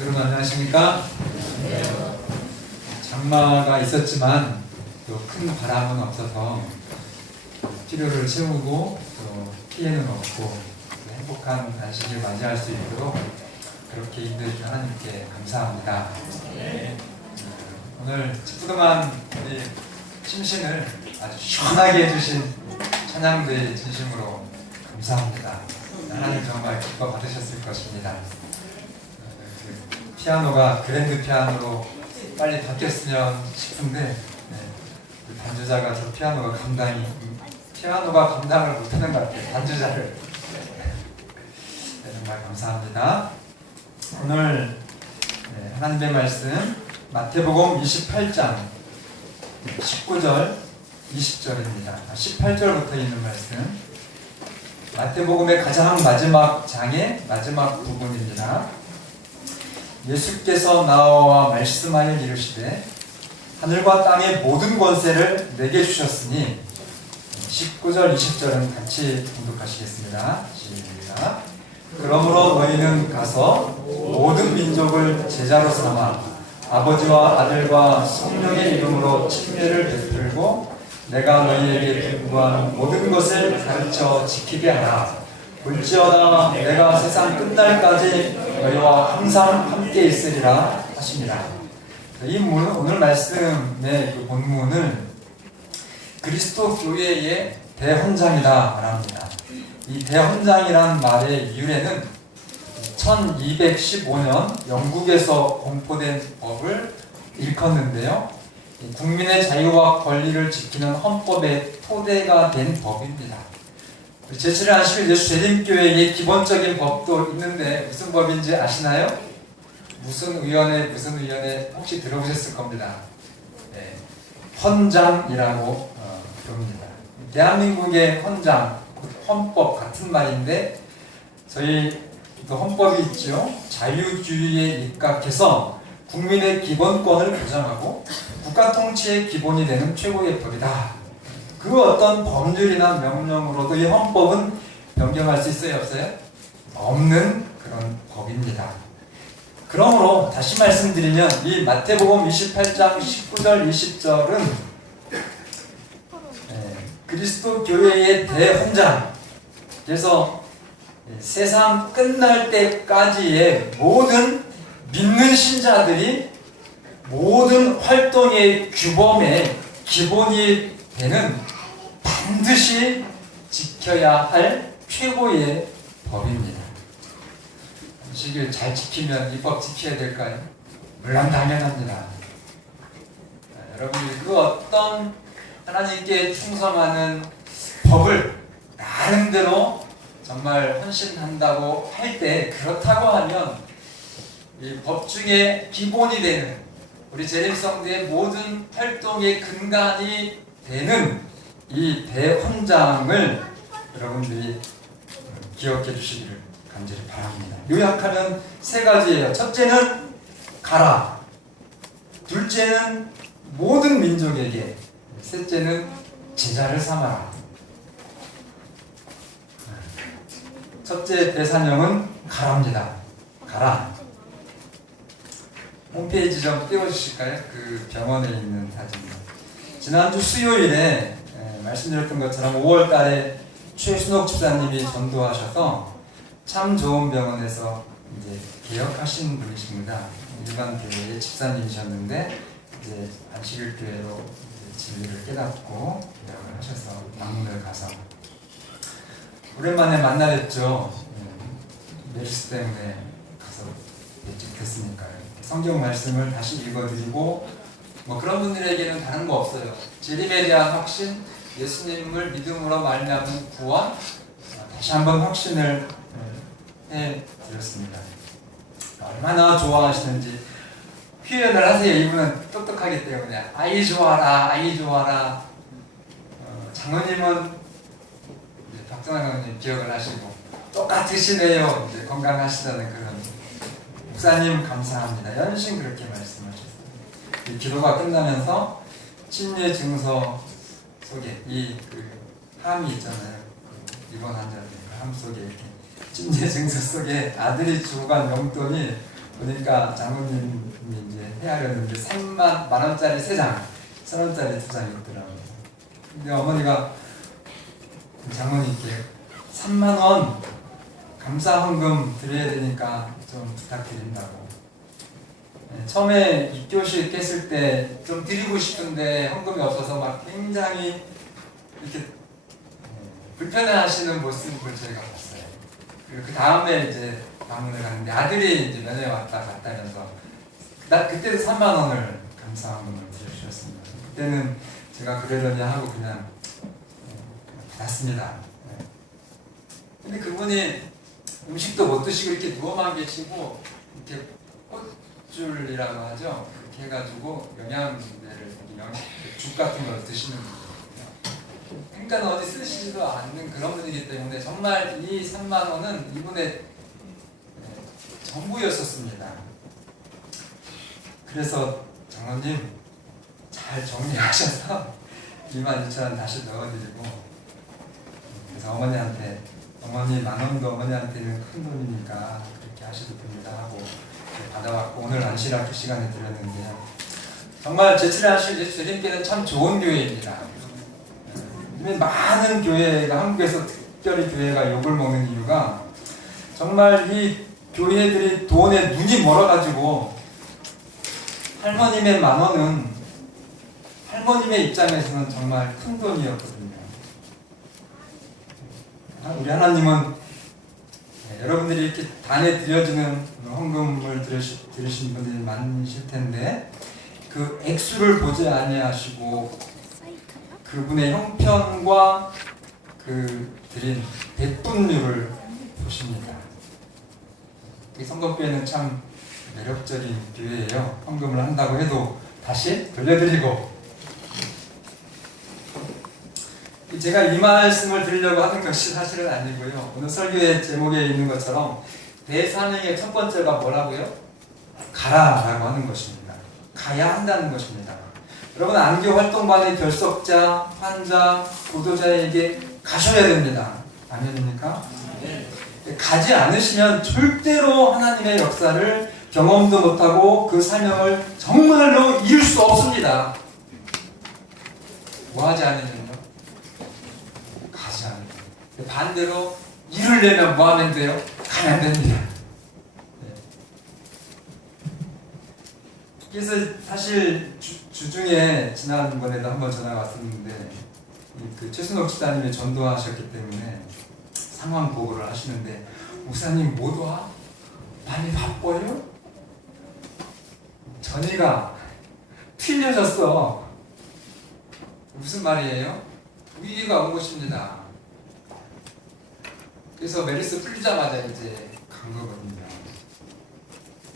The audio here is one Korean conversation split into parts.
여러분 안녕하십니까? 장마가 있었지만 또 큰 바람은 없어서 필요를 채우고 또 피해는 없고 행복한 안식을 맞이할 수 있도록 그렇게 인도해 주신 하나님께 감사합니다. 오늘 찌뿌둥한 우리 심신을 아주 시원하게 해주신 찬양대에 진심으로 감사합니다. 하나님 정말 기뻐 받으셨을 것입니다. 피아노가 그랜드 피아노로 빨리 바뀌었으면 싶은데 반주자가 저 피아노가 감당을 못하는 것 같아요. 반주자를. 정말 감사합니다. 오늘 하나님의 말씀 마태복음 28장 19절 20절입니다. 18절부터 있는 말씀 마태복음의 가장 마지막 장의 마지막 부분입니다. 예수께서 나와 말씀하여 이르시되 하늘과 땅의 모든 권세를 내게 주셨으니 19절 20절은 같이 봉독하시겠습니다. 시작. 그러므로 너희는 가서 모든 민족을 제자로 삼아 아버지와 아들과 성령의 이름으로 침례를 베풀고 내가 너희에게 분부한 모든 것을 가르쳐 지키게 하라. 볼지어다 내가 세상 끝날까지 너희와 항상 함께 있으리라 하십니다. 이 오늘 말씀의 그 본문은 그리스도 교회의 대헌장이다 말합니다. 이 대헌장이란 말의 유래는 1215년 영국에서 공포된 법을 일컫는데요. 국민의 자유와 권리를 지키는 헌법의 토대가 된 법입니다. 제7일 안식일 예수 재림교회의 기본적인 법도 있는데 무슨 법인지 아시나요? 무슨 위원회 혹시 들어보셨을 겁니다. 헌장이라고 부릅니다. 대한민국의 헌장, 헌법 같은 말인데 저희 또 헌법이 있죠. 자유주의에 입각해서 국민의 기본권을 보장하고 국가 통치의 기본이 되는 최고의 법이다. 그 어떤 법률이나 명령으로도 이 헌법은 변경할 수 있어요? 없어요? 없는 그런 법입니다. 그러므로 다시 말씀드리면 이 마태복음 28장 19절 20절은 그리스도 교회의 대헌장, 그래서 세상 끝날 때까지의 모든 믿는 신자들이 모든 활동의 규범의 기본이 되는 반드시 지켜야 할 최고의 법입니다. 안식일 잘 지키면 이 법 지켜야 될까요? 물론 당연합니다. 여러분들이 그 어떤 하나님께 충성하는 법을 나름대로 정말 헌신한다고 할 때, 그렇다고 하면 이 법 중에 기본이 되는 우리 재림성대의 모든 활동의 근간이 되는 이 대헌장을 여러분들이 기억해 주시기를 간절히 바랍니다. 요약하면 세 가지예요. 첫째는 가라. 둘째는 모든 민족에게. 셋째는 제자를 삼아라. 첫째 대사령은 가라입니다. 가라. 홈페이지 좀 띄워주실까요? 그 병원에 있는 사진. 지난주 수요일에 말씀드렸던 것처럼 5월 달에 최순옥 집사님이 전도하셔서 참 좋은 병원에서 이제 개혁하신 분이십니다. 일반 교회의 집사님이셨는데 이제 안식일 교회로 진리를 깨닫고 개혁을 하셔서 방문을 가서 오랜만에 만나뵙죠. 메르스 때문에 가서 뵙지 못했으니까요. 성경 말씀을 다시 읽어드리고 뭐 그런 분들에게는 다른 거 없어요. 재림에 대한 확신, 예수님을 믿음으로 말미암은 구원, 다시 한번 확신을 해드렸습니다. 얼마나 좋아하시는지 표현을 하세요. 이분은 똑똑하기 때문에 아이 좋아라, 아이 좋아라. 장로님은 박정환 장로님 기억을 하시고 똑같으시네요. 이제 건강하시다는 그런. 목사님 감사합니다. 연신 그렇게 말씀하셨어요. 이 기도가 끝나면서 침례 증서 속에 이 함이 있잖아요. 입원 환자들 함 속에 이렇게 침례 증서 속에 아들이 주고 간 용돈이 보니까 장모님이 이제 헤아렸는데 3만 원짜리 3장, 1,000원짜리 2장이 있더라고요. 근데 어머니가 장모님께 3만 원 감사 헌금 드려야 되니까 좀 부탁드린다고. 처음에 입교식 깼을 때 좀 드리고 싶은데 헌금이 없어서 막 굉장히 이렇게 불편해하시는 모습을 저희가 봤어요. 그리고 그 다음에 이제 방문을 갔는데 아들이 이제 면회 왔다 갔다면서 그때도 3만 원을 감사 헌금을 드려주셨습니다. 그때는 제가 그러려니 하고 그냥 받았습니다. 근데 그분이 음식도 못 드시고 이렇게 누워만 계시고 이렇게 꽃줄이라고 하죠. 그렇게 해가지고 죽 같은 걸 드시는 분이거든요. 그러니까 어디 쓰시지도 않는 그런 분이기 때문에 정말 이 3만 원은 이분의 전부였었습니다. 그래서 장로님 잘 정리하셔서 22,000원 다시 넣어드리고, 그래서 어머니한테 어머니 10,000원도 어머니한테는 큰 돈이니까 그렇게 하셔도 됩니다 하고 받아왔고, 오늘 안시락 그 시간에 드렸는데요. 정말 제칠하실 주님께는 참 좋은 교회입니다. 많은 교회가, 한국에서 특별히 교회가 욕을 먹는 이유가 정말 이 교회들이 돈에 눈이 멀어가지고 할머님의 10,000원은 할머님의 입장에서는 정말 큰 돈이었거든요. 우리 하나님은 여러분들이 이렇게 단에 드려지는 헌금을 들으신 분들이 많으실 텐데 그 액수를 보지 아니하시고 그분의 형편과 그 드린 백분율을 보십니다. 이 성덕교회는 참 매력적인 교회예요. 헌금을 한다고 해도 다시 돌려드리고. 제가 이 말씀을 드리려고 하는 것이 사실은 아니고요. 오늘 설교의 제목에 있는 것처럼 대사명의 첫 번째가 뭐라고요? 가라라고 하는 것입니다. 가야 한다는 것입니다. 여러분, 안교 활동반의 결석자, 환자, 보도자에게 가셔야 됩니다. 아멘입니까? 네. 가지 않으시면 절대로 하나님의 역사를 경험도 못하고 그 사명을 정말로 이룰 수 없습니다. 뭐 하지 않으면요? 가지 않으면. 반대로 이루려면 뭐 하면 돼요? 가면 됩니다. 그래서 사실 주중에 지난번에도 한번 전화가 왔었는데 그 최순옥 집사님이 전도하셨기 때문에 상황 보고를 하시는데, 목사님 못 와? 많이 바빠요? 전이가 틀려졌어. 무슨 말이에요? 위기가 온 것입니다. 그래서 메르스 풀리자마자 이제 간 거거든요.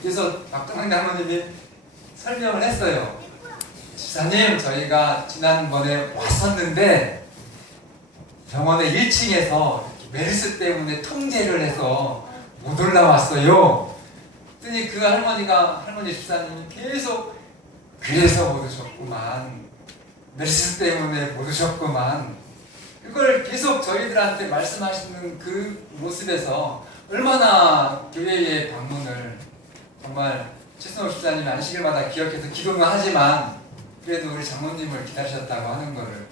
그래서 박동환 장로님이 설명을 했어요. 집사님, 저희가 지난번에 왔었는데 병원의 1층에서 메르스 때문에 통제를 해서 못 올라왔어요. 그랬더니 그 할머니 집사님이 계속 그래서 못 오셨구만, 메르스 때문에 못 오셨구만, 그걸 계속 저희들한테 말씀하시는 그 모습에서 얼마나 교회의 방문을 정말 최순옥 집사님이 안식일마다 기억해서 기도는 하지만 그래도 우리 장모님을 기다리셨다고 하는 것을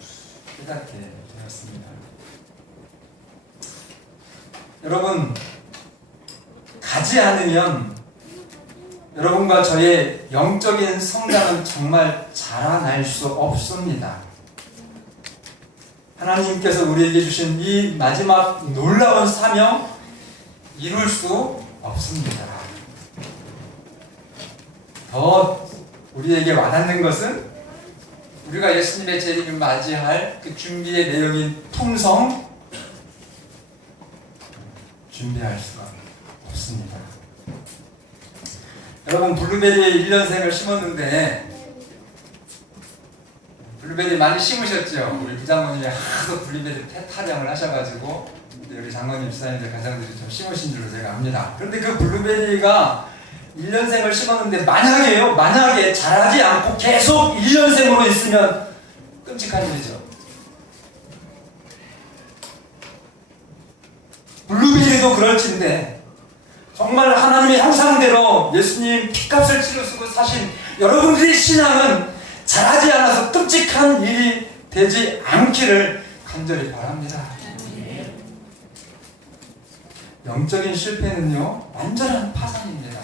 깨닫게 되었습니다. 여러분, 가지 않으면 여러분과 저의 영적인 성장은 정말 자라날 수 없습니다. 하나님께서 우리에게 주신 이 마지막 놀라운 사명 이룰 수 없습니다. 더 우리에게 와닿는 것은 우리가 예수님의 재림을 맞이할 그 준비의 내용인 풍성, 준비할 수가 없습니다. 여러분, 블루베리에 1년생을 심었는데 블루베리 많이 심으셨죠? 우리 부장모님이 하도 블루베리 타령을 하셔가지고 우리 장로님, 집사님들, 가장들이 좀 심으신 줄로 제가 압니다. 그런데 그 블루베리가 1년생을 심었는데 만약에 자라지 않고 계속 1년생으로 있으면 끔찍한 일이죠. 블루베리도 그럴진데 정말 하나님의 형상대로 예수님 피값을 치르시고 사신 여러분들의 신앙은 잘하지 않아서 끔찍한 일이 되지 않기를 간절히 바랍니다. 영적인 실패는요 완전한 파산입니다.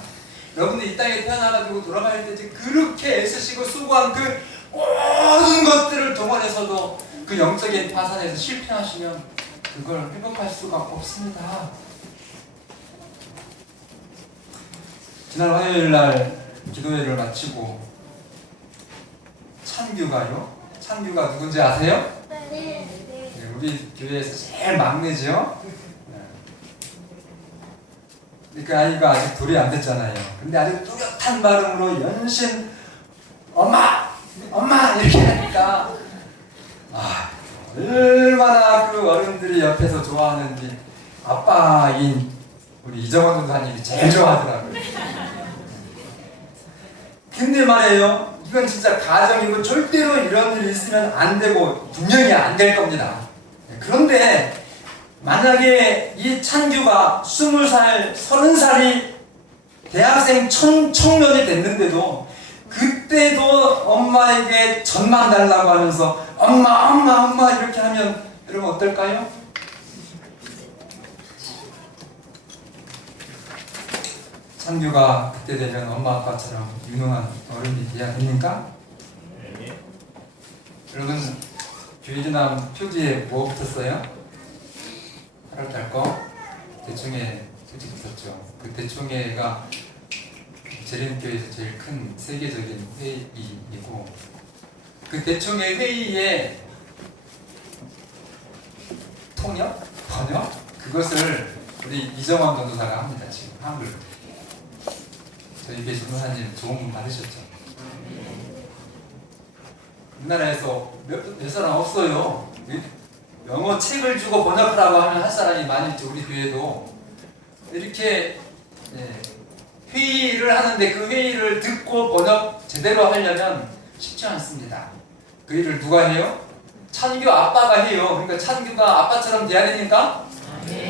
여러분들 이 땅에 태어나가지고 돌아갈 때 그렇게 애쓰시고 수고한 그 모든 것들을 동원해서도 그 영적인 파산에서 실패하시면 그걸 회복할 수가 없습니다. 지난 화요일날 기도회를 마치고 찬규가 누군지 아세요? 네, 우리 교회에서 제일 막내죠? 그 아이가 아직 돌이 안 됐잖아요. 근데 아주 뚜렷한 발음으로 연신 엄마! 엄마! 이렇게 하니까 얼마나 그 어른들이 옆에서 좋아하는지 아빠인 우리 이정원 전사님이 제일 좋아하더라고요. 근데 말이에요, 이건 진짜 가정이고 절대로 이런 일이 있으면 안 되고 분명히 안 될 겁니다. 그런데 만약에 이 찬규가 20살, 30살이 대학생 청년이 됐는데도 그때도 엄마에게 전만 달라고 하면서 엄마 이렇게 하면 여러분 어떨까요? 찬규가 그때 되면 엄마 아빠처럼 유능한 어른이 돼야 됩니까? 네. 여러분 교회지남 표지에 뭐 붙었어요? 8월달 거 대충회 표지 붙었죠. 그 대충회가 재림교회에서 제일 큰 세계적인 회의이고 그 대충회 회의의 통역? 번역? 그것을 우리 이정원 전도사가 합니다. 지금 한글로. 저희 교회 전도사님 좋은 분 받으셨죠? 우리나라에서 몇 사람 없어요. 영어 책을 주고 번역하라고 하면 할 사람이 많이 있죠. 우리 교회도 이렇게 회의를 하는데 그 회의를 듣고 번역 제대로 하려면 쉽지 않습니다. 그 일을 누가 해요? 찬규 아빠가 해요. 그러니까 찬규가 아빠처럼 돼야 되니까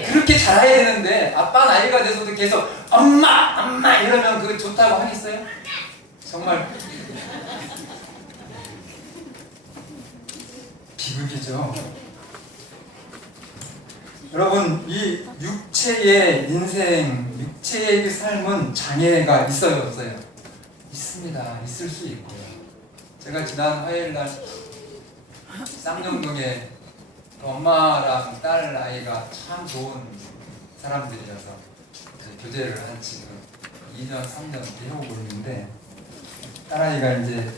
그렇게 잘해야 되는데 아빠 나이가 돼서도 계속 엄마 이러면 그거 좋다고 하겠어요? 정말 비극이죠. 여러분 이 육체의 인생, 육체의 삶은 장애가 있어요 없어요? 있습니다. 있을 수 있고요. 제가 지난 화요일날 쌍용동에 엄마랑 딸 아이가 참 좋은 사람들이어서 교제를 한 지금 2년, 3년 해오고 있는데 딸아이가 이제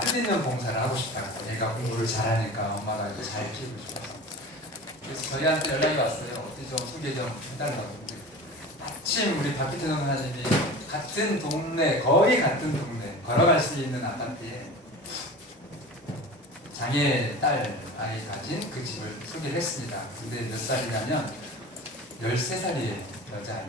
뜻있는 봉사를 하고 싶다고 애가 공부를 잘하니까 엄마가 이제 잘 키우고 싶어서 그래서 저희한테 연락이 왔어요. 어떻게 좀 소개 좀 해달라고. 마침 우리 박기태 전사님이 같은 동네, 거의 같은 동네 걸어갈 수 있는 아파트에 장애 딸 아이 가진 그 집을 소개를 했습니다. 근데 몇 살이냐면 13살이에요. 여자아이.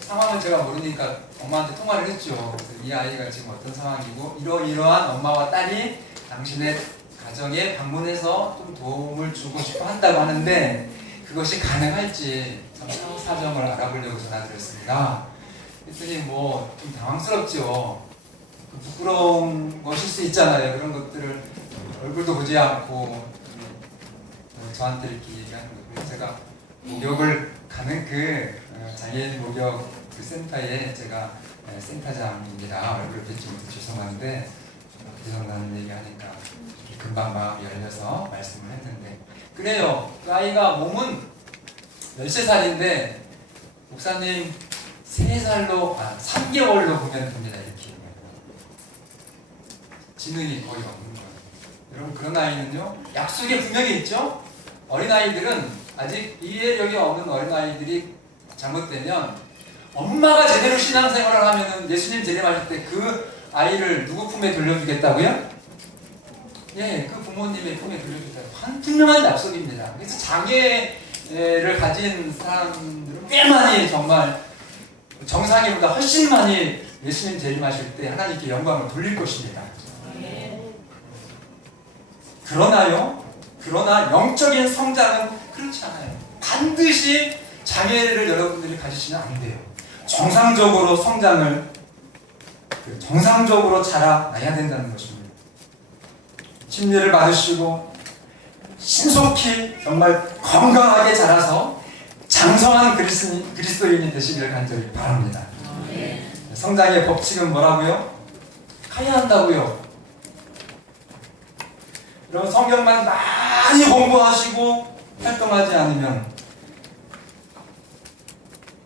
상황을 제가 모르니까 엄마한테 통화를 했죠. 그래서 이 아이가 지금 어떤 상황이고 이러이러한 엄마와 딸이 당신의 가정에 방문해서 좀 도움을 주고 싶어 한다고 하는데 그것이 가능할지 사정을 알아보려고 전화드렸습니다. 그랬더니 뭐 좀 당황스럽죠. 부끄러운 것일 수 있잖아요. 그런 것들을 얼굴도 보지 않고 저한테 이렇게 얘기하는 거고요. 제가 목욕을 가는 그 장애인 목욕 그 센터에 제가 센터장입니다. 얼굴 뵙지 못해 죄송한데 기성나는 얘기하니까 금방 마음이 열려서 말씀을 했는데 그래요. 그 아이가 몸은 13살인데 목사님 3살로 3개월로 보면 됩니다. 이렇게 지능이 거의 없는 거예요. 여러분 그런 아이는요 약속에 분명히 있죠. 어린아이들은 아직 이해력이 없는 어린아이들이 잘못되면 엄마가 제대로 신앙생활을 하면은 예수님 재림하실 때 그 아이를 누구 품에 돌려주겠다고요? 예, 그 부모님의 품에 돌려주겠다고 분명한 약속입니다. 그래서 장애를 가진 사람들은 꽤 많이 정말 정상인보다 훨씬 많이 예수님 재림하실 때 하나님께 영광을 돌릴 것입니다. 그러나 영적인 성장은 그렇지 않아요. 반드시 장애를 여러분들이 가지시면 안 돼요. 정상적으로 성장을 정상적으로 자라나야 된다는 것입니다. 침례를 받으시고 신속히 정말 건강하게 자라서 장성한 그리스도인이 되시기를 간절히 바랍니다. 성장의 법칙은 뭐라고요? 가야 한다고요. 여러분, 성경만 많이 공부하시고 활동하지 않으면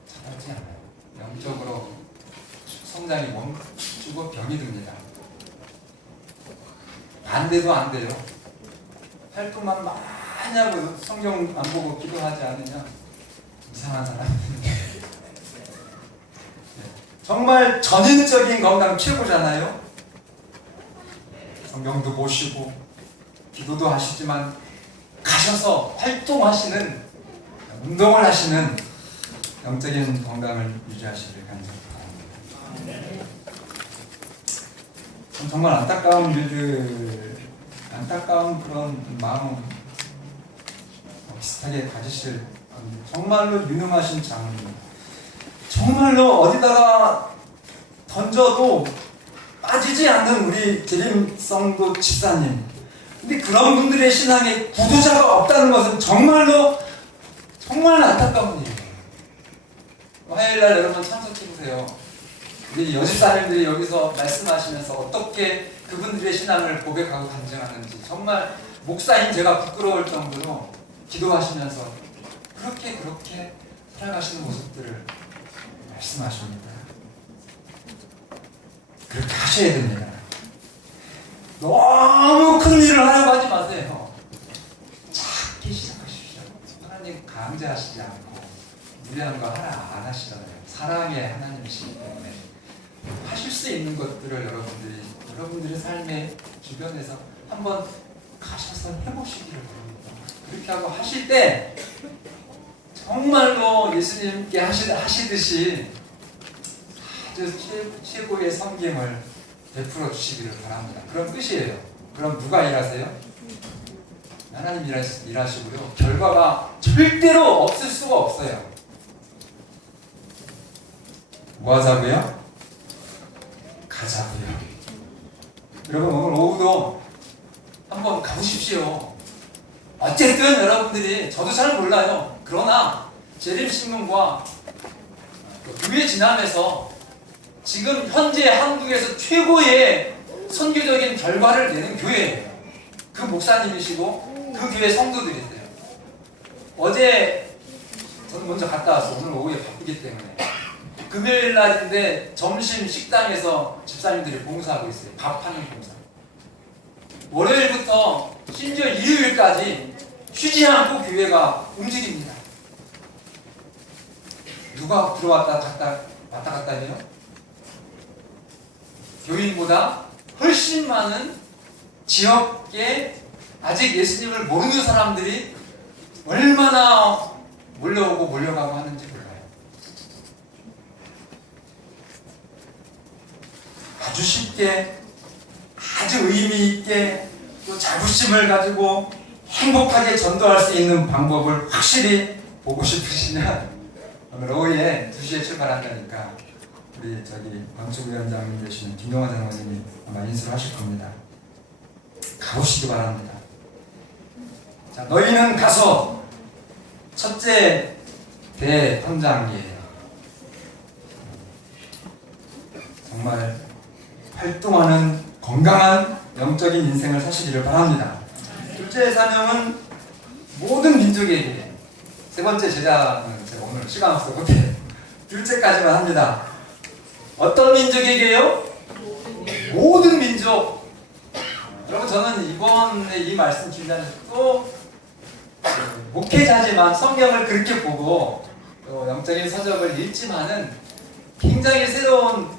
자라지 않아요. 영적으로 성장이 멈추고 병이 듭니다. 반대도 안 돼요. 활동만 많이 하고 성경 안 보고 기도하지 않으면 이상한 사람입니다. 정말 전인적인 건강 최고잖아요. 성경도 보시고 기도도 하시지만 가셔서 활동하시는, 운동을 하시는 영적인 건강을 유지하시길 간절히 바랍니다. 정말 안타까운 그런 마음 비슷하게 가지실 정말로 유능하신 장로님, 정말로 어디다가 던져도 빠지지 않는 우리 재림성도 집사님, 근데 그런 분들의 신앙에 구두자가 없다는 것은 정말 안타까운 일이에요. 화요일날 여러분 참석해보세요. 우리 여집사님들이 여기서 말씀하시면서 어떻게 그분들의 신앙을 고백하고 간증하는지 정말 목사인 제가 부끄러울 정도로 기도하시면서 그렇게 살아가시는 모습들을 말씀하십니다. 그렇게 하셔야 됩니다. 너무 큰 일을 하려고 하지 마세요. 작게 시작하십시오. 하나님 강제하시지 않고 무리한 거 하나 안 하시잖아요. 사랑의 하나님이시기 때문에 하실 수 있는 것들을 여러분들의 삶의 주변에서 한번 가셔서 해보시기를 바랍니다. 그렇게 하고 하실 때 정말로 예수님께 하시듯이 아주 최고의 섬김을 베풀어 주시기를 바랍니다. 그런 뜻이에요. 그럼 누가 일하세요? 하나님 일하시고요. 결과가 절대로 없을 수가 없어요. 뭐 하자고요? 가자고요. 여러분, 오늘 오후도 한번 가보십시오. 어쨌든 여러분들이, 저도 잘 몰라요. 그러나 재림신문과 교회 지남에서 지금 현재 한국에서 최고의 선교적인 결과를 내는 교회예요. 그 목사님이시고 그 교회 성도들이세요. 어제 저는 먼저 갔다 왔어요. 오늘 오후에 바쁘기 때문에. 금요일 날인데 점심 식당에서 집사님들이 봉사하고 있어요. 밥하는 봉사. 월요일부터 심지어 일요일까지 쉬지 않고 교회가 움직입니다. 누가 들어왔다 왔다 갔다 해요? 교인보다 훨씬 많은 지역에 아직 예수님을 모르는 사람들이 얼마나 몰려오고 몰려가고 하는지 몰라요. 아주 쉽게, 아주 의미 있게, 또 자부심을 가지고 행복하게 전도할 수 있는 방법을 확실히 보고 싶으시면 오늘 오후에 2시에 출발한다니까 우리 건축위원장님 되시는 김동환 장로님이 아마 인수를 하실 겁니다. 가보시기 바랍니다. 자, 너희는 가서 첫째 대헌장기예요. 정말 활동하는 건강한 영적인 인생을 사시기를 바랍니다. 둘째 사명은 모든 민족에게, 세 번째 제자는 제가 오늘 시간 없어서 못해요. 둘째까지만 합니다. 어떤 민족에게요? 모든 민족. 여러분, 저는 이번에 이 말씀 준비하면서 또 목회자지만 성경을 그렇게 보고 또 영적인 서적을 읽지만은 굉장히 새로운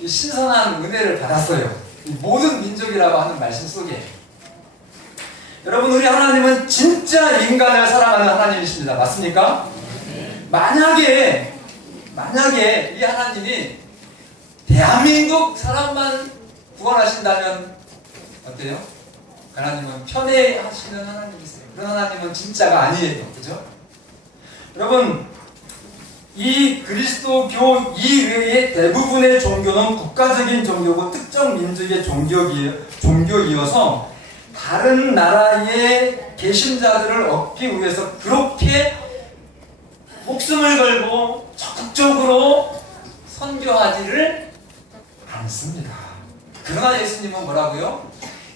신선한 은혜를 받았어요. 이 모든 민족이라고 하는 말씀 속에. 여러분, 우리 하나님은 진짜 인간을 사랑하는 하나님이십니다. 맞습니까? 만약에 이 하나님이 대한민국 사람만 구원하신다면 어때요? 하나님은 편애하시는 하나님이세요. 그런 하나님은 진짜가 아니에요. 그죠? 여러분, 이 그리스도교 이외의 대부분의 종교는 국가적인 종교고 특정 민족의 종교이어서 다른 나라의 개신자들을 얻기 위해서 그렇게 목숨을 걸고 적극적으로 선교하지를 않습니다. 그러나 예수님은 뭐라고요?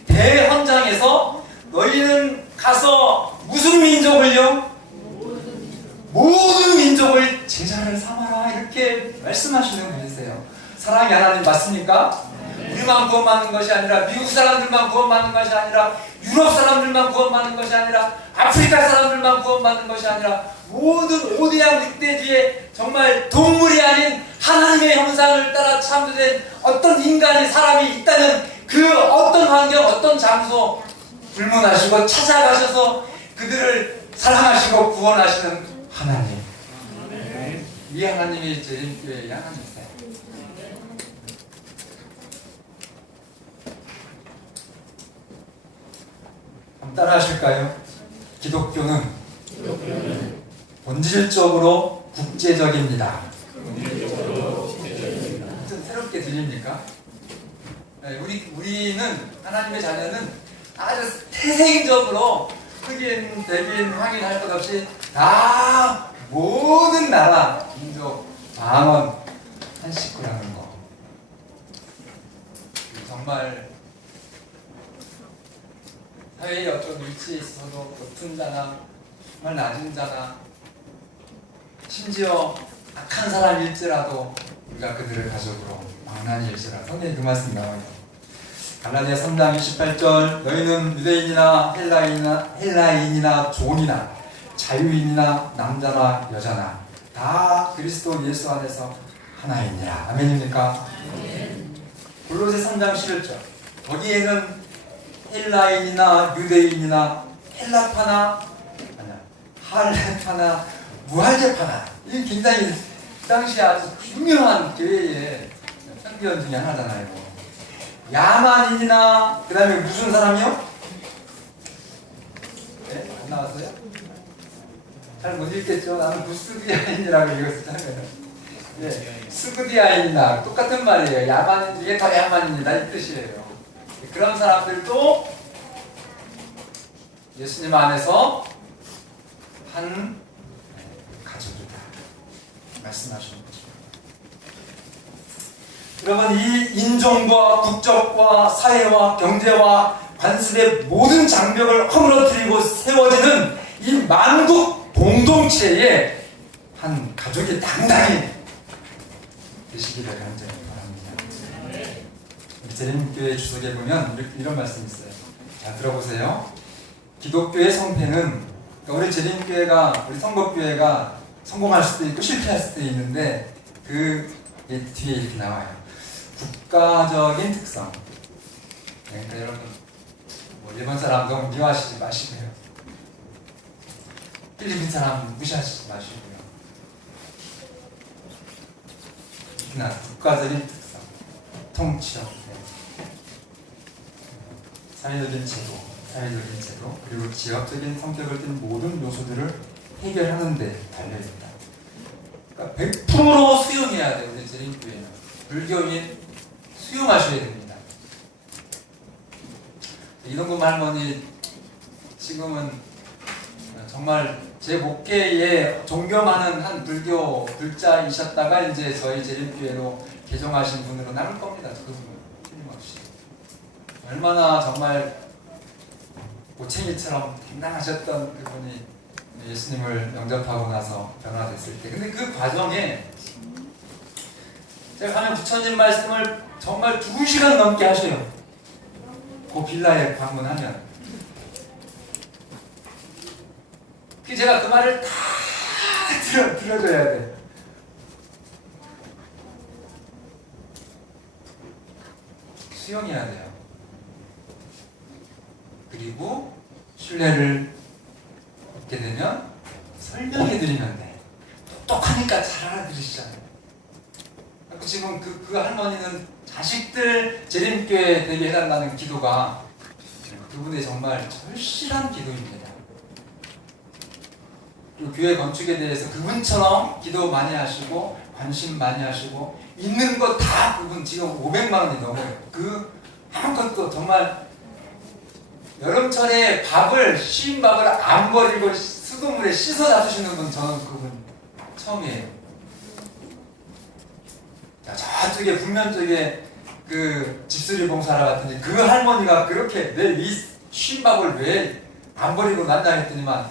대헌장에서 너희는 가서 무슨 민족을요? 모든 민족을 제자를 삼아라, 이렇게 말씀하시는 분이세요. 사랑의 하나님 맞습니까? 우리만 구원받는 것이 아니라, 미국 사람들만 구원받는 것이 아니라, 유럽 사람들만 구원받는 것이 아니라, 아프리카 사람들만 구원받는 것이 아니라, 모든 오대양 늑대지에 정말 동물이 아닌 하나님의 형상을 따라 창조된 어떤 인간의 사람이 있다면 그 어떤 환경, 어떤 장소 불문하시고 찾아가셔서 그들을 사랑하시고 구원하시는 하나님. 이 하나님이 재림교회의 하나님이세요. 한번 따라 하실까요? 기독교는 본질적으로 국제적입니다. 좀 새롭게 들립니까? 네, 우리는 하나님의 자녀는 아주 태생적으로 흑인, 백인, 황인 할 것 없이 다 모든 나라, 민족, 방언 한 식구라는 거. 정말 사회의 어떤 위치에 있어서도 높은 자나 정말 낮은 자나 심지어 악한 사람일지라도 우리가 그들을 가족으로 망나니 일지라도 성경에 그 말씀 나와요. 갈라디아 3장 28절 너희는 유대인이나 헬라인이나 종이나 자유인이나 남자나 여자나 다 그리스도 예수 안에서 하나이니라. 아멘입니까? 골로새 3장 11절 거기에는 헬라인이나 유대인이나 헬라파나 할레파나 무할레파나, 이 굉장히 그 당시 아주 유명한 교회의 편견 중에 하나잖아요. 야만인이나 그 다음에 무슨 사람이요? 네? 안 나왔어요? 잘 못 읽겠죠? 나는 부스디아인이라고 읽었잖아요. 네, 스구디아인이나 똑같은 말이에요. 야만인 중에 더 야만인이다, 이 뜻이에요. 그런 사람들도 예수님 안에서 한 가족이다 말씀하시는 거죠. 여러분, 이 인종과 국적과 사회와 경제와 관습의 모든 장벽을 허물어뜨리고 세워지는 이 만국 공동체의 한 가족이 당당히 되시기를 간절히 바랍니다. 재림교회 주석에 보면 이런 말씀이 있어요. 자, 들어보세요. 기독교의 성패는, 그러니까 우리 재림교회가, 우리 성법교회가 성공할 수도 있고 실패할 수도 있는데 그 뒤에 이렇게 나와요. 국가적인 특성. 그러니까 여러분, 뭐 일본 사람 너무 미워하시지 마시고요. 필리핀 사람 무시하시지 마시고요. 특히나 국가적인 특성, 통치력, 사회적인 제도, 그리고 지역적인 성격을 띤 모든 요소들을 해결하는 데 달려있다. 그러니까 100% 수용해야 돼요. 우리 재림교회는. 불교인 수용하셔야 됩니다. 이동금 할머니 지금은 정말 제 목회에 존경하는 한 불교 불자이셨다가 이제 저희 재림교회로 개종하신 분으로 남을 겁니다. 그분은 틀림없이. 얼마나 정말 고챙이처럼 당당하셨던 그분이 예수님을 영접하고 나서 변화됐을 때, 근데 그 과정에 제가 가면 부처님 말씀을 정말 2시간 넘게 하셔요. 그 빌라에 방문하면. 제가 그 말을 다 들어줘야 돼. 수용해야 돼요. 그리고 신뢰를 얻게 되면 설명해드리면 돼. 똑똑하니까 잘 알아들으시잖아요. 지금 그 할머니는 자식들 재림교회 되게 해달라는 기도가 그분의 정말 절실한 기도입니다. 그 교회 건축에 대해서 그분처럼 기도 많이 하시고 관심 많이 하시고 있는 거 다 그분 지금 500만 원이 넘어요. 그 아무것도 정말 여름철에 쉰 밥을 안 버리고 수돗물에 씻어 놔두시는 분 저는 그분 처음이에요. 저쪽에 북면 쪽에 그 집수리 봉사하러 갔더니 그 할머니가 그렇게 내 이 쉰 밥을 왜 안 버리고 난다 했더니만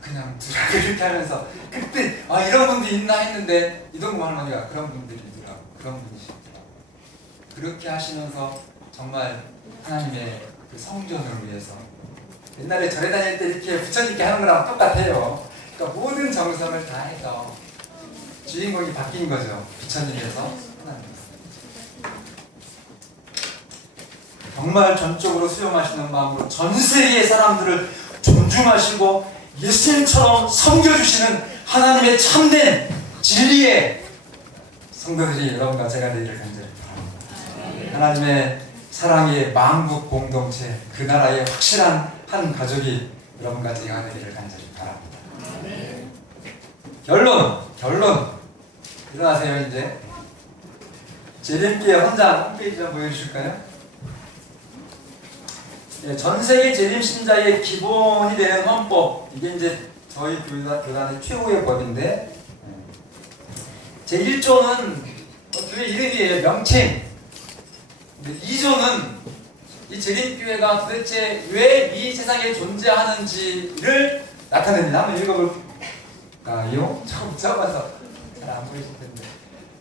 그냥 그렇게 하면서 그때 이런 분도 있나 했는데 이동구 할머니가 그런 분들이더라고. 그런 분이시더라고. 그렇게 하시면서 정말 하나님의 그 성전을 위해서 옛날에 절에 다닐 때 이렇게 부처님께 하는 거랑 똑같아요. 그러니까 모든 정성을 다해서 주인공이 바뀐 거죠. 부처님에서 하나님에서. 정말 전적으로 수용하시는 마음으로 전 세계의 사람들을 존중하시고 예수님처럼 섬겨주시는 하나님의 참된 진리의 성도들이 여러분과 제가 되기를 간절히 바랍니다. 하나님의 사랑의 만국 공동체, 그 나라의 확실한 한 가족이 여러분과 제가 되기를 간절히 바랍니다. 결론 일어나세요. 이제 재림교회 헌장 홈페이지 좀 보여주실까요? 전 세계 재림 신자의 기본이 되는 헌법, 이게 이제 저희 교단의 최고의 법인데, 제1조는 교회 이름이에요. 명칭. 2조는 이 재림교회가 도대체 왜 이 세상에 존재하는지를 나타냅니다. 한번 읽어볼까요? 처음 써봐서 잘 안 보이실 텐데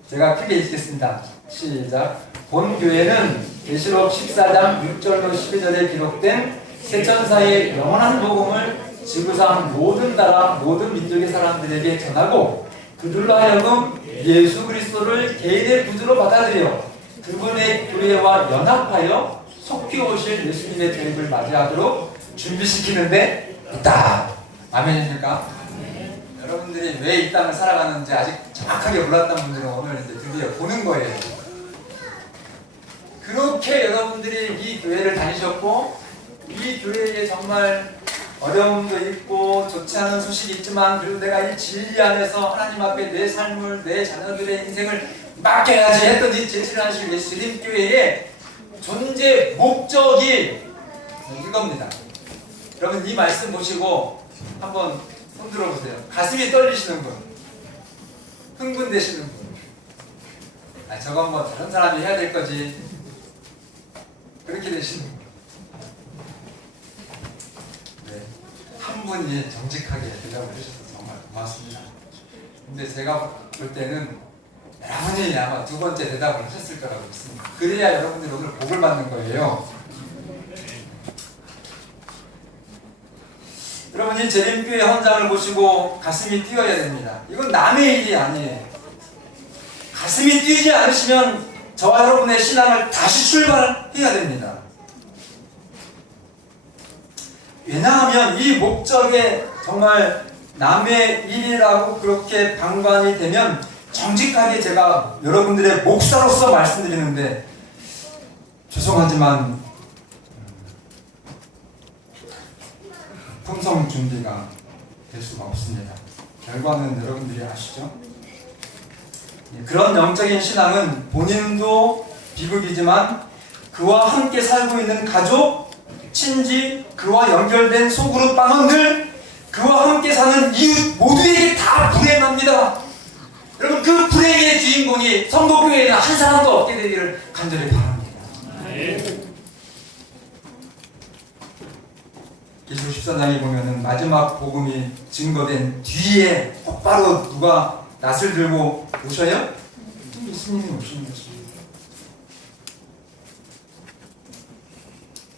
제가 크게 읽겠습니다. 시작. 본 교회는 계시록 14장 6절로 12절에 기록된 세천사의 영원한 복음을 지구상 모든 나라 모든 민족의 사람들에게 전하고 그들로 하여금 예수 그리스도를 개인의 구주로 받아들여 그분의 교회와 연합하여 속히 오실 예수님의 재림을 맞이하도록 준비시키는데 있다. 아멘입니까? 여러분들이 왜 이 땅을 살아가는지 아직 정확하게 몰랐던 분들은 오늘 이제 드디어 보는 거예요. 그렇게 여러분들이 이 교회를 다니셨고 이 교회에 정말 어려움도 있고 좋지 않은 소식이 있지만 그래도 내가 이 진리 안에서 하나님 앞에 내 삶을 내 자녀들의 인생을 맡겨야지 했던 이 제칠하실 예수님교회의 존재 목적이 이겁니다. 여러분 이 말씀 보시고 한번 손들어 보세요. 가슴이 떨리시는 분, 흥분되시는 분, 저건 뭐 다른 사람이 해야 될 거지, 그렇게 되시는 분. 네, 한 분이 정직하게 대답을 해주셔서 정말 고맙습니다. 근데 제가 볼 때는 여러분이 아마 두 번째 대답을 하셨을 거라고 믿습니다. 그래야 여러분들이 오늘 복을 받는 거예요. 여러분이 재림교회 헌장을 보시고 가슴이 뛰어야 됩니다. 이건 남의 일이 아니에요. 가슴이 뛰지 않으시면 저와 여러분의 신앙을 다시 출발해야 됩니다. 왜냐하면 이 목적에 정말 남의 일이라고 그렇게 방관이 되면 정직하게 제가 여러분들의 목사로서 말씀드리는데 죄송하지만 품성 준비가 될 수가 없습니다. 결과는 여러분들이 아시죠? 그런 영적인 신앙은 본인도 비극이지만 그와 함께 살고 있는 가족, 친지, 그와 연결된 소그룹 빵원들, 그와 함께 사는 이웃 모두에게 다 불행합니다. 여러분 그 불행의 주인공이 성도교회에는 한 사람도 없게 되기를 간절히 바랍니다. 계시록 14장에 보면은 마지막 복음이 증거된 뒤에 곧바로 누가 낫을 들고 오셔요? 예수님이 오시는 것입니다.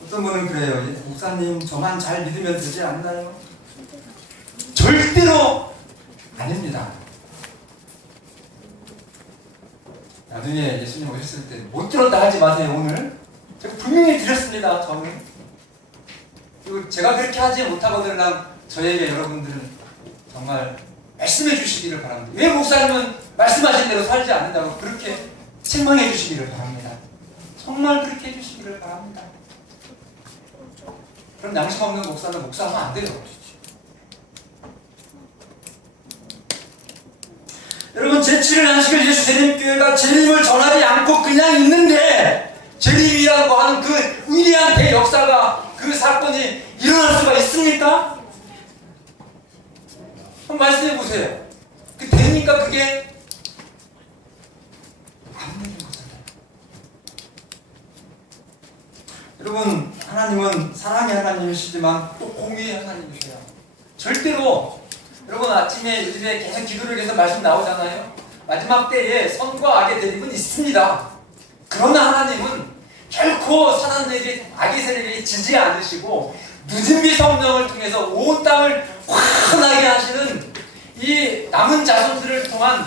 어떤 분은 그래요. 목사님 저만 잘 믿으면 되지 않나요? 절대로 아닙니다. 나중에 예수님 오셨을 때 못 들었다 하지 마세요. 오늘 제가 분명히 드렸습니다. 저는 그리고 제가 그렇게 하지 못하거든요. 저에게 여러분들은 정말 말씀해 주시기를 바랍니다. 왜 목사님은 말씀하신 대로 살지 않는다고 그렇게 책망해 주시기를 바랍니다. 정말 그렇게 해 주시기를 바랍니다. 그럼 양심 없는 목사는 목사하면 안 돼요. 여러분, 제7일 안식일 예수재림교회가 재림을 전하지 않고 그냥 있는데 재림이라고 하는 그 위대한 대역사가, 그 사건이 일어날 수가 있습니까? 한번 말씀해 보세요. 그 되니까 그게 안 되는 거잖아요. 여러분, 하나님은 사랑의 하나님이시지만 또 공의의 하나님이세요. 절대로, 여러분 아침에 요즘에 계속 기도를 해서 말씀 나오잖아요. 마지막 때에 선과 악의 대립은 있습니다. 그러나 하나님은 결코 사단에게, 악의 세력에게 지지 않으시고 무진비 성령을 통해서 온 땅을 환하게 하시는 이 남은 자손들을 통한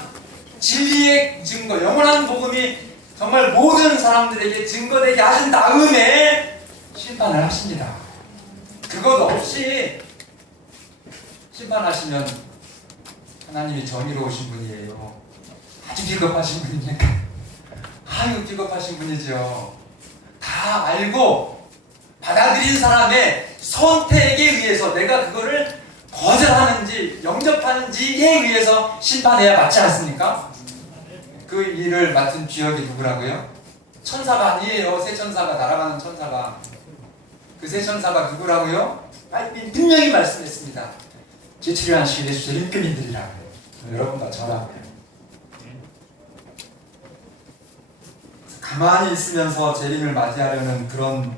진리의 증거, 영원한 복음이 정말 모든 사람들에게 증거되게 하신 다음에 심판을 하십니다. 그것 없이 심판하시면 하나님이 정의로우신 분이에요. 아주 비겁하신 분이니까. 아유, 비겁하신 분이죠. 다 알고 받아들인 사람의 선택에 의해서 내가 그거를 거절하는지 영접하는지에 의해서 심판해야 맞지 않습니까? 그 일을 맡은 주역이 누구라고요? 천사가 아니에요. 새 천사가, 날아가는 천사가. 그 새 천사가 누구라고요? 바이블이 분명히 말씀했습니다. 제7일 안식일 예수 재림교민들이라. 여러분과 저라. 가만히 있으면서 재림을 맞이하려는 그런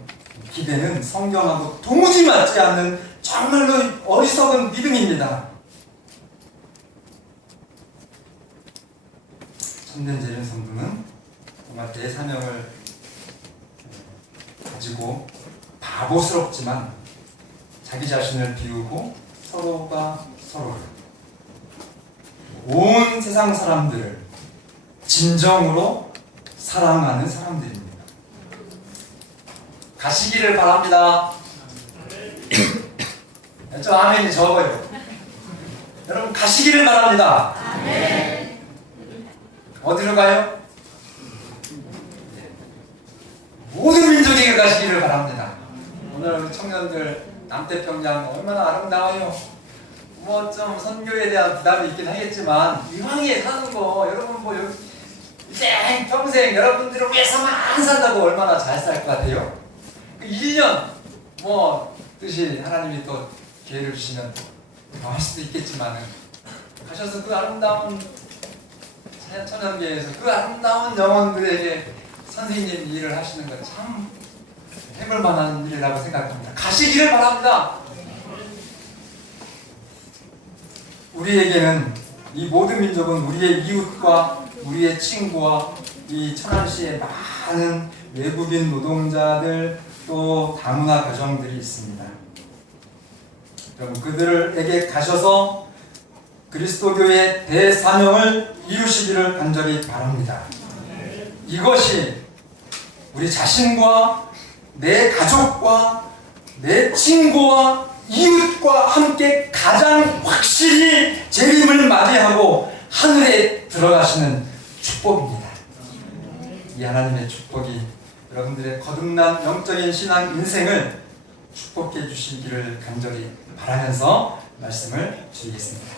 기대는 성경하고 도무지 맞지 않는 정말로 어리석은 믿음입니다. 참된 재림 성도는 정말 대사명을 가지고 바보스럽지만 자기 자신을 비우고 서로가 서로를, 온 세상 사람들을 진정으로 사랑하는 사람들입니다. 가시기를 바랍니다. 좀 아멘이 적어요. 여러분, 가시기를 바랍니다. 어디로 가요? 모든 민족에게 가시기를 바랍니다. 오늘 우리 청년들 남태평양 얼마나 아름다워요. 뭐 좀 선교에 대한 부담이 있긴 하겠지만 이왕에 사는 거, 여러분 뭐 이제 평생 여러분들을 위해서만 산다고 얼마나 잘 살 것 같아요? 그 1년 뭐 뜻이 하나님이 또 기회를 주시면 더 할 수도 있겠지만은 가셔서 그 아름다운 천연계에서 그 아름다운 영혼들에게 선생님 일을 하시는 건 참 해볼 만한 일이라고 생각합니다. 가시기를 바랍니다. 우리에게는, 이 모든 민족은 우리의 이웃과 우리의 친구와 이 천안시의 많은 외국인 노동자들, 또 다문화 가정들이 있습니다. 그럼 그들에게 가셔서 그리스도교의 대사명을 이루시기를 간절히 바랍니다. 이것이 우리 자신과 내 가족과 내 친구와 이웃과 함께 가장 확실히 재림을 맞이하고 하늘에 들어가시는 축복입니다. 이 하나님의 축복이 여러분들의 거듭난 영적인 신앙 인생을 축복해 주시기를 간절히 바라면서 말씀을 드리겠습니다.